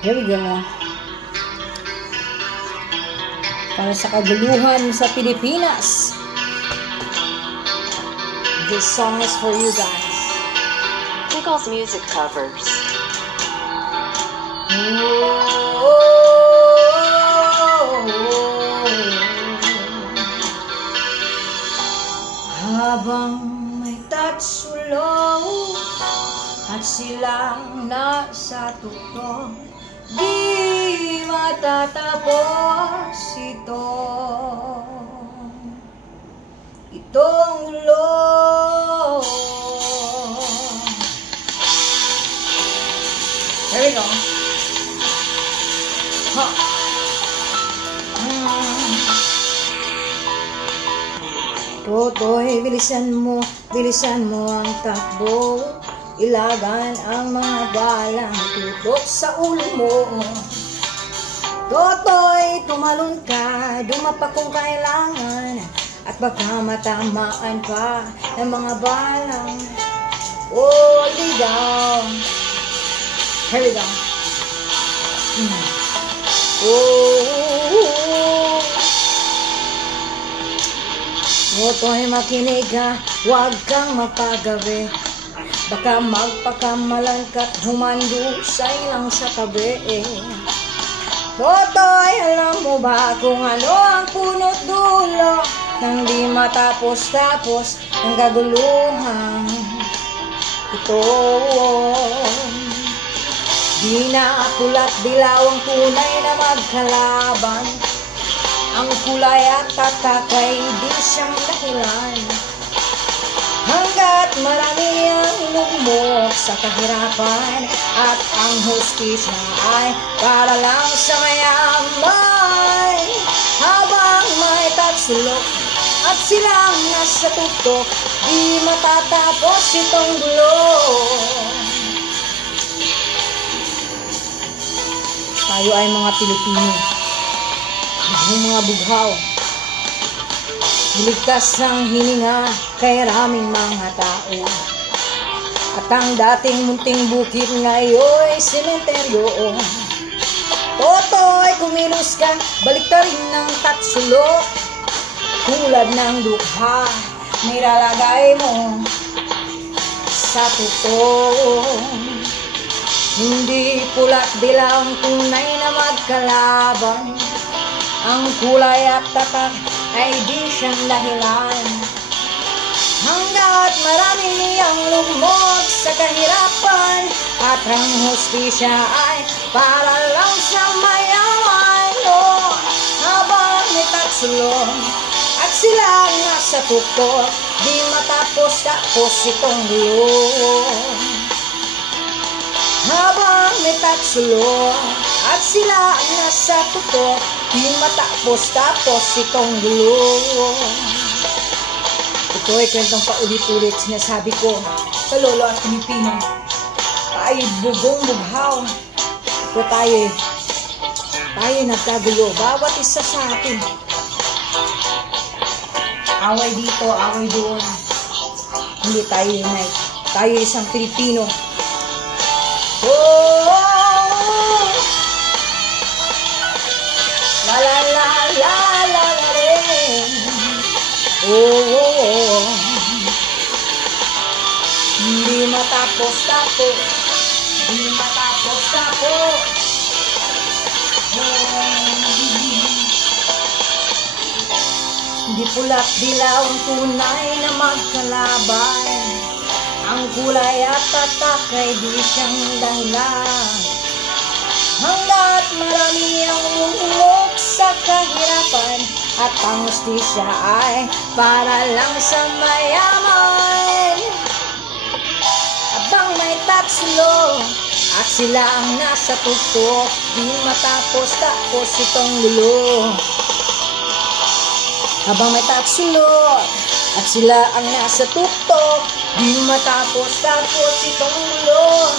Here we go. Para sa kaguluhan sa Pilipinas. This song is for you guys. Pickles Music Covers. Habang may tatsulo at silang nasa tuktok, di matatapos itong gulo. There we go. Totoy, bilisan mo ang takbo. Ilagan ang mga balang tutok sa ulo mo. Totoy, tumalon ka, dumapa kung kailangan, at baka matamaan pa ng mga balang. Oh, ligaw. Here we go. Totoy, makinig ka, huwag kang mapagabi. Baka magpakamalan ka't humandusay lang sa tabi. Totoy, alam mo ba kung ano ang punot dulo nang di matapos-tapos ang kaguluhan ito? Di na pula't dilaw ang tunay na magkalaban. Ang kulay at tatak ay di siyang dahilan. Hanggat marami ang lumok sa kahirapan, at ang hustisya ay para lang sa mayaman. Habang may tatsulok at silang nasa tuktok, di matatapos itong gulo. Tayo ay mga Pilipino, mga bughaw, niligtas ang hininga kay raming mga tao. At ang dating munting bukid ngayon ay sementeryo. Totoy, kumilos ka, baliktarin ng tatsulok. Tulad ng dukha, nilalagay mo sa tuktok. Hindi pula't dilaw ang tunay na magkalaban. Ang kulay at tatak ay di siyang dahilan. Hanggat marami ang lumog sa kahirapan, at ang hustisya ay para lang sa mayaman. Oh, habang may tatsulong at silang nasa tuktok, di matapos-tapos itong gulo. Habang may tatsulong at sila ang nasa tuktok, di matapos-tapos itong gulo. Ito ay kwentong paulit-ulit sinasabi ko sa lolo at Pilipino. Tayo bugong bughaw. Ito tayo nagkagulo. Bawat isa sa atin. Away dito, away doon. Hindi tayo unite. Tayo isang Pilipino. La la la la la la. Hindi matapos-tapos. Hindi matapos-tapos. Hindi pula't dilaw ang tunay na magkalaban. Ang kulay at tatak ay di siyang dahilan. Hanggat marami ang lumok sa kahirapan, at ang hustisya ay para lang sa mayaman. Habang may tatsulok at sila ang nasa tuktok, di matapos-tapos itong gulo. Habang may tatsulok at sila ang nasa tuktok, di matapos-tapos itong gulo.